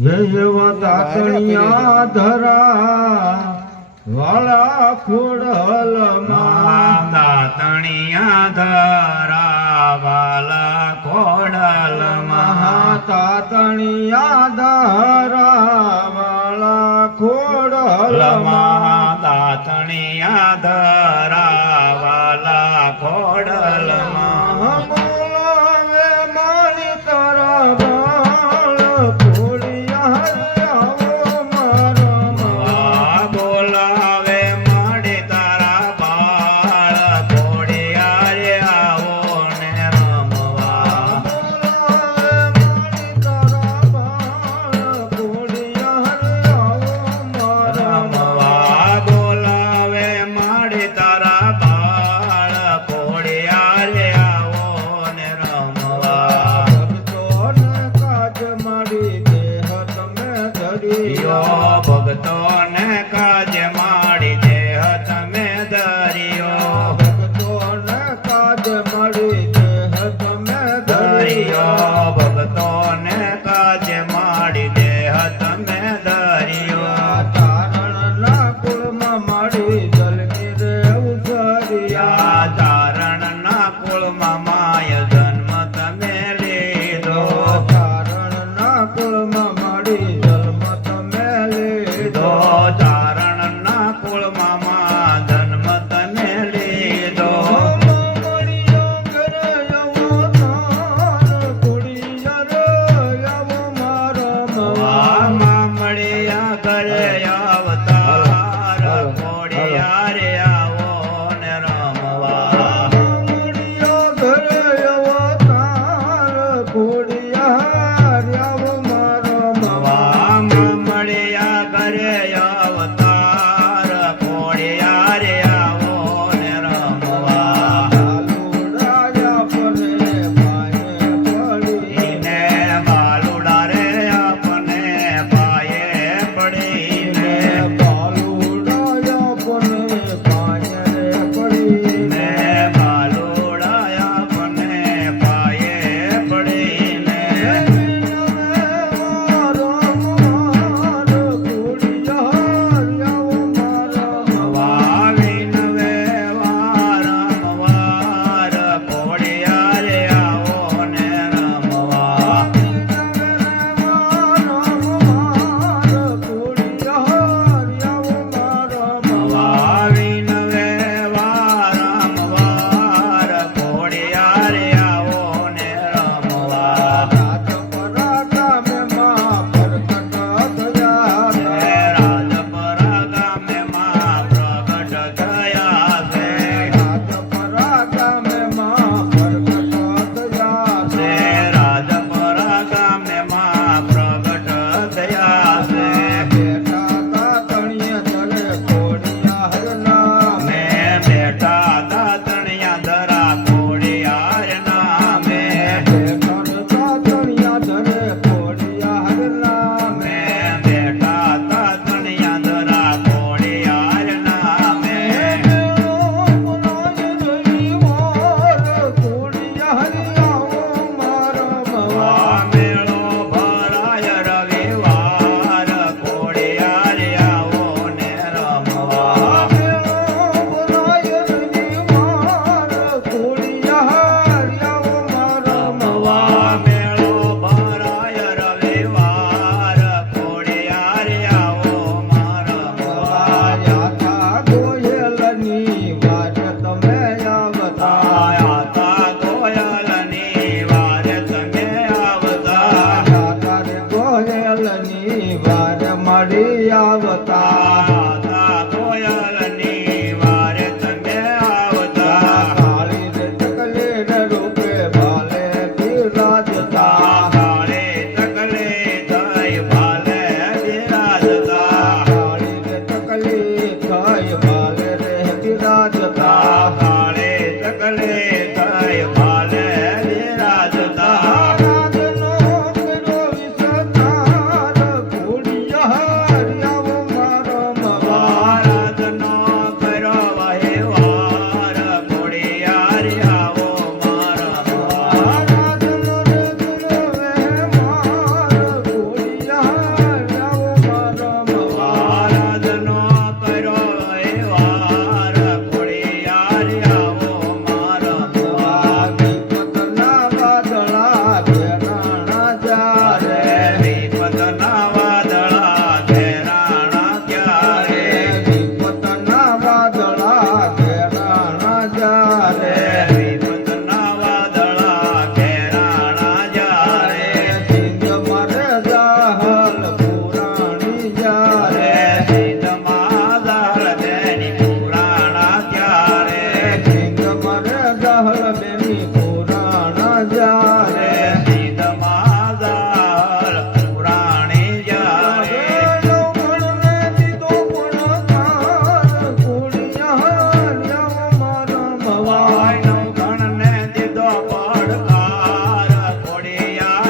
એવા તાતણિયા ધરા વાળા ખોડલમાં તાતણિયા ધરા વાલા ખોડલમાં તાતણિયા ધરા વાળા ખોડલમાં તાતણિયા ધરા વાલા ખોડલમાં બોલાવે મારી તારા બાળ ખોડિયા મારા બોલાવે મળે તારા બાળ ખોડિયા રે આવો ને રમવા બોલાવે મળે તારા બાળ ખોડિયા રે આવો ને રમવા ભક્તો ને કાજ માડી દેહ તમે દરિયો દરિયો ભક્તો ને કાજ માડી દેહ તમે દરિયો તારણ ના કુળમાં માય જન્મ તમે લીધો લીધો તારણ ના કુળમાં મા જન્મ તમે લીધો મળ્યા કરે અવતાર ખોડિયા રે આવો ને રમવા મળ્યા કરે અવતાર ખોડિયા રે આવો ને રમવા ને બાલુડા રે આપને પાયે પડીને ને બાલુડા આપને પાયે પડીને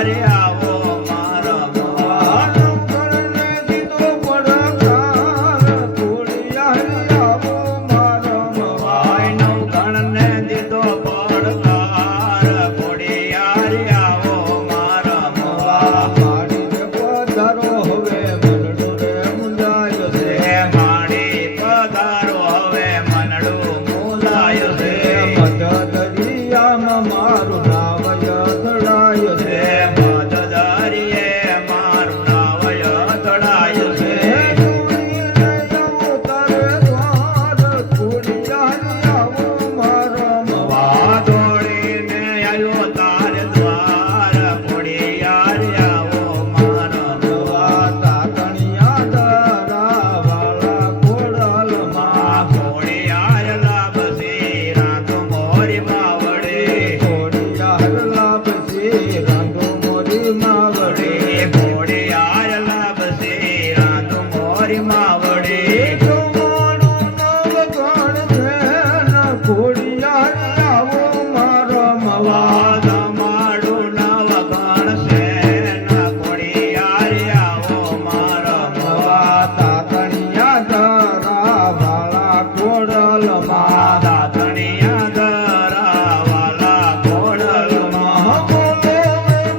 રે આવો મારા મવા નવઘણને દીધો પડકાર ખોડિયાર આવો મારો મવા ભાઈ નવઘણને દીધો પડકાર ખોડિયાર આવો મારા મવા માડીને પધારો હવે મનડું રે મુંજાયો છે હે માડી પધારો હવે મનડું મુલાયો છે મધ દરિયામાં મારું નામ યથડાયો છે હે મદદારીએ મારું નાવ યથડાયું છે ધૂળીને આવો તારે દ્વાર ખોડિયાર આવો મારો મવા વા દોડીને આવ્યો તારે દ્વાર ખોડિયાર આવો મારા મવા તાતણિયા દરાવાળા ખોડલમાં ખોડિયાર લાભસી રાતો મોરી માવડે ખોડિયાર લાભસી રાંધો મોરી માવડે ખોડિયાર લાભસી રાતો મોરી માવડે જો મારું નવઘણ છે ને ખોડિયાર આવો મારો મવા માડું નવગણ છે ના ખોડિયાર આવો મારા મવા તાતણિયા દરાવાળા ખોડલમાં દાતણિયા દરાવાલા ખોડલમાં બોલે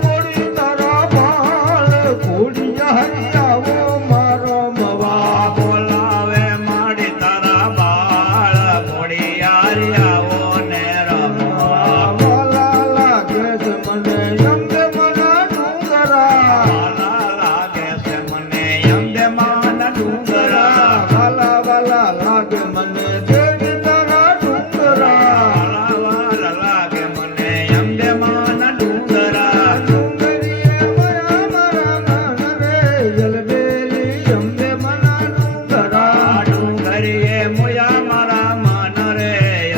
મોડી તારા બાળ ખોડિયાર આવો મારો મવા બોલાવે માડી તારા બાળ ખોડિયાર આવો ને રમવા વાલા લાગે છે મને અંબે મના ડુંગરા વાલા લાગે છે મને અંબે માના ડુંગરા વાલા વાલા લાગે મને દેવી તારા ડુંગરા વાલા લાગે મને અંબે માના ડુંગરા ડુંગરીએ મયા મારા મન રે જલબેલી અંબે મના ડુંગરા ડુંગરીએ મોયા મારા મન રે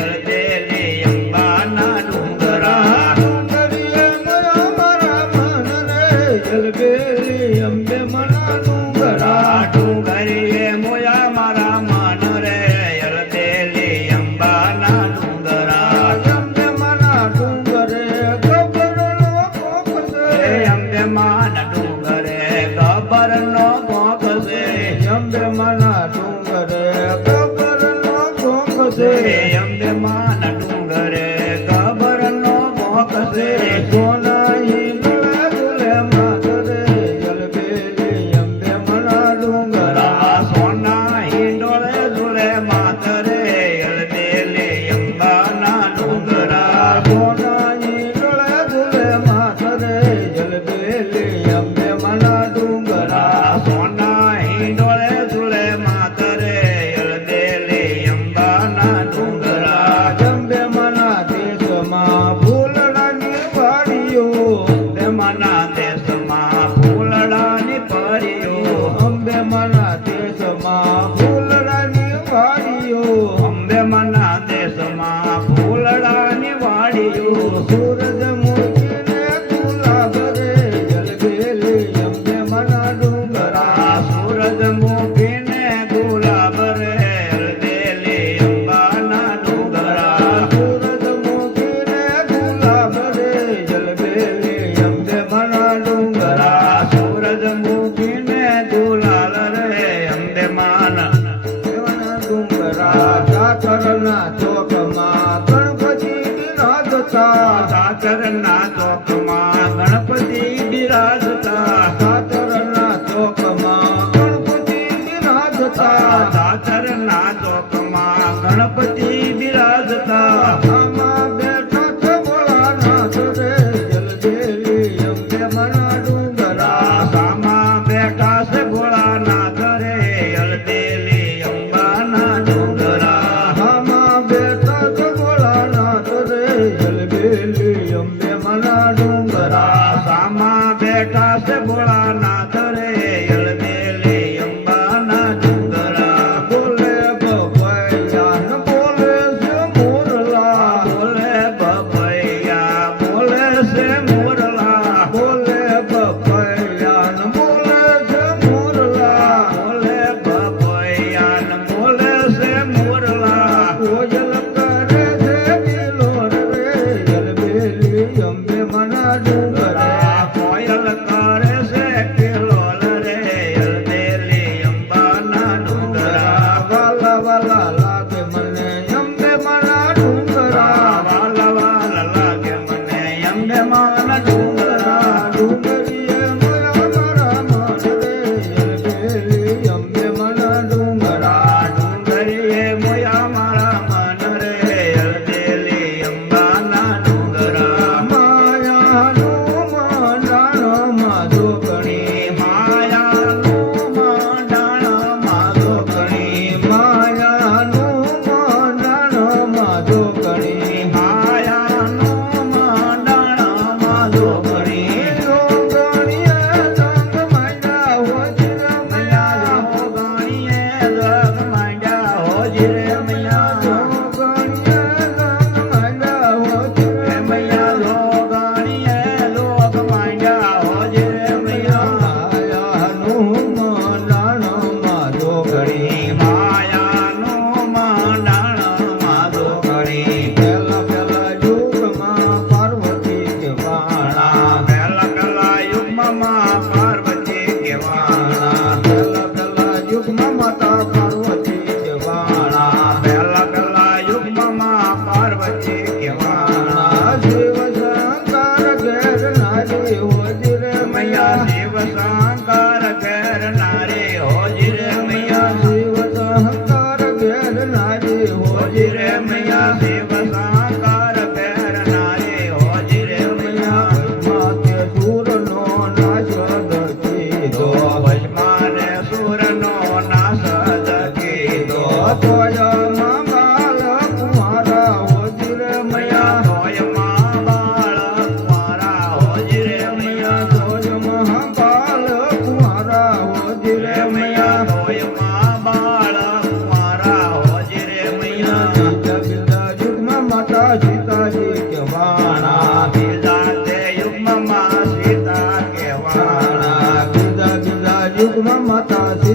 અરદેલી અંબાના ડુંગરા ડુંગરીએ મયા મારા મન રે જલબેલી અંબે મના ડુંગરા ડુંગરીએ મોયા મારા મન રે અરદેલી અંબાના ડુંગરા અંબે મના ડુંગરે ગબ્બરનો કોક હે છે અંબે માના ડુંગરે ગબ્બરનો કોક છે અંબે મના ડુંગરે ગબ્બરનો કોક હે છે અંબે માના ડુંગરે ગબ્બરનો કોક છે સોના હિંડોળે ઝૂલે માતરે જલબેલી અંબે મના ડુંગરા સોના હિંડોળે ઝૂલે માતરે અલબેલી અંબાના ડુંગરા સોના હિંડોળે ઝૂલે માતરે જલબેલી અંબે મના ડુંગરા સોના હિંડોળે ઝૂલે માતરે અલબેલી અંબાના ડુંગરા અંબે મના દેશમાં ફૂલડાની વાડીઓ અંબે મના દેશમાં ફૂલડાની પરીઓ અંબે મના દેશમાં ફૂલડાની વાડીઓ અંબે મના દેશમાં ફૂલડાની વાડીઓ સૂરજમુખીને ગુલાબ રે જલબેલી અંબે મના ડુંગરા સૂરજમુખીને ગુલાબ રે અલબેલી અંબાના ડુંગરા સૂરજમુખીને ગુલાબ રે જલબેલી અંબે મના ડુંગરા સૂરજમુખીને ગુલાલ રે અંબે માના એવાના ડુંગરા સાકરના ચોકમાં ગણપતિ બિરાજતા સાચરના ચોકમાં ગણપતિ બિરાજતા સાકરના ચોકમાં ગણપતિ બિરાજતા સાચરના ચોકમાં ગણપતિ બિરાજતા આમાં બેઠા છે ભોળાનાથ રે જલબેલી અંબે મના ડુંગરા સામા બેઠા છે ભોળાનાથ રે અલબેલી અંબાના ડુંગરા આમાં બેઠા છે ભોળાનાથ રે જલબેલી અંબે મના ડુંગરા સામા બેઠા છે ભોળાનાથ રે અલબેલી અંબાના ડુંગરા બોલે બપૈયા ન બોલે છે મોરલા બોલે બપૈયા બોલે છે મોરલા બોલે બપૈયા ન બોલે છે મોરલા બોલે બપૈયા ને બોલે છે મોરલા કોયલ કરે છે બિલોર રે જલબેલી અંબે મના ડુંગરા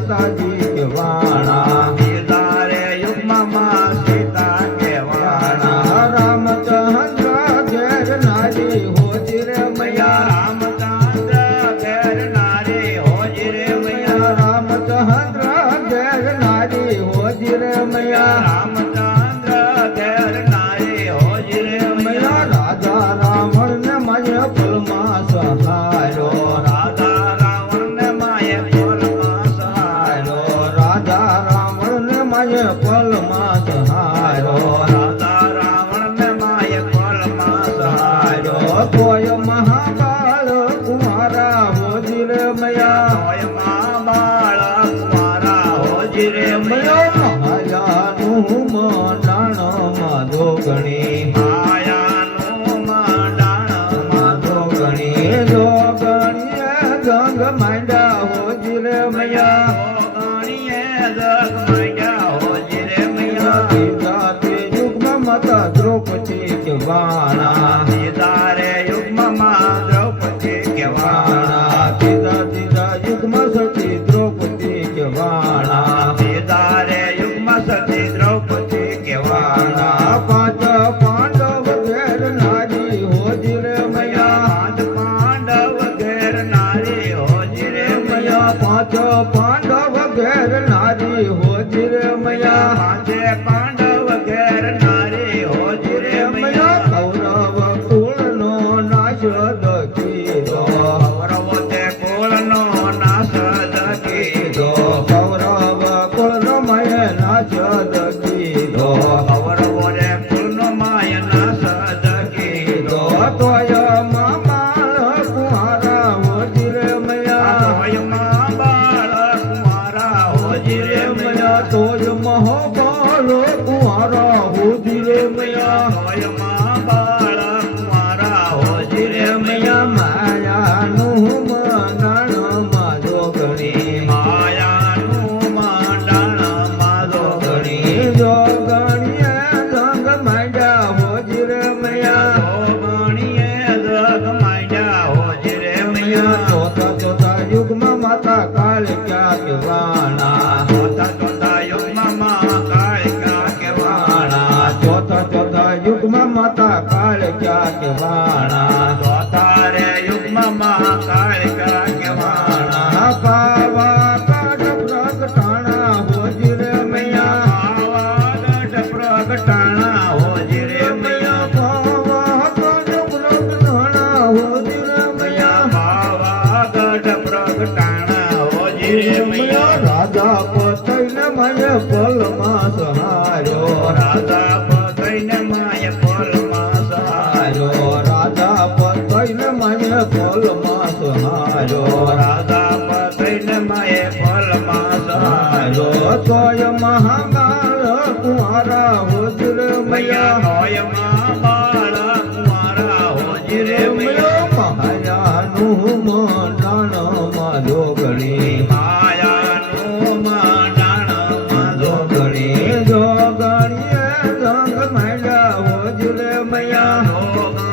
સીતાજી કે વાણા સીતારે યુગમાં માં સીતા કહેવાણા રામચંદ્ર ઘેર નારી હોજી રે મૈયા રામચંદ્ર ઘેર નારી હોજી રે મૈયા રામચંદ્ર ઘેર નારી હોજી રે મૈયા રામચંદ્ર ઘેર નારી હોજી રે મૈયા મૈયા રાજા રાવણ ને માય ફલમાં સહારો રાધા રાવણ ને માએ ફલમાં સહારો રાજા રાવણ ને માય ફલમાં સહારો રાધા રાવણ ને માએ ફલમાં સહારો કોઈ મહાકાળ કુમારા હોજી રે મૈયા હોય માં બાળક મારા હોજી રે મયો મૈયા મહાયાનું મંડાણ માધો ગણી માયાનું મંડાણ માધો ગણી જો ગણીએ ગંગ માંડા હોજી રે મૈયા ગણીએ જગ માંડ્યા હોજી રે મૈયા જાતે યુગમાં માતા દ્રૌપદી કે વાણા સીતારે યુગમાં માં દ્રૌપદી કહેવાણા તીજા યુગમાં સતી દ્રૌપદી કે વાણા સીતારે યુગમાં સતી દ્રૌપદી કહેવાણા પાંચ પાંડવ ઘેર નારી હોજી રે મૈયા પાંચ પાંડવ ઘેર નારી હોજી રે મૈયા પાંચ પાંડવ ઘેર નારી હોજી રે મૈયા પાંચે પાંડવ ઘેર નારી હોજી રે મૈયા મૈયા કૌરવ કુળનો નાશ દકીધો કૌરવો તે કુળનો નાશ દકીધો કૌરવ કુળનો મય નાશ દકીધો કૌરવો રે કુળનો માય નાશ દકીધો તોય મામા કુહારા હોજી રે મૈયા હોયમાં બાળક મારા હોજી રે મૈયા તોય મહો બાલો કુહારા હોજી રે મૈયા હોયમાં બાળક મારા હોજી રે મૈયા મૈયા માયાનું મંડાણ માધો ગણી માયાનું મંડાણ માધો ગણી જો ગણીએ સંગ માંડ્યા હોજી રે મૈયા ગણીએ જગ માંડ્યા હોજી રે મૈયા ચોથા યુગમાં માતા કાળ ક્યાં કે વાણા ચોથા યુગમાં માં કાળિકા કહેવાણા ચોથા યુગમાં માતા કાળ ક્યાં કે વાણા ચોથા રે યુગમાં માં કાળિકા કહેવાણા પાવા કાઢ પ્રગટાણા હોજી રે મૈયા પાવાગઢ પ્રગટાણા હોજી રે મૈયા પાવા કાઢ પ્રગટાણા હોજી રે મૈયા પાવાગઢ પ્રગટાણા હોજી રે મૈયા રાજા પતઈને માય ફલમાં સહાર્યો રાધા પતઈને માય ફલમાં સહાયો રાજા પતઈને માય ફલમાં સહાર્યો રાધા પતઈને માય ફલમાં સહાયો તોય મહાકાળ કુહારા હોજી રે મૈયા મૈયા હોયમાં બાળક મારા હોજી રે મૈયા મહાયાનું મંડાણ માધો ગણી માયાનું મંડાણ માધો ગણી જો ગણીએ સંગ માંડ્યા હોજી રે મૈયા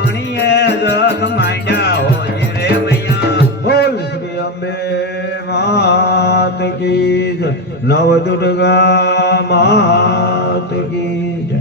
ગણીએ જગ માંડ્યા હોજી રે મૈયા બોલ શ્રી અંબે માત કી જય નવ દુર્ગા માત કી જય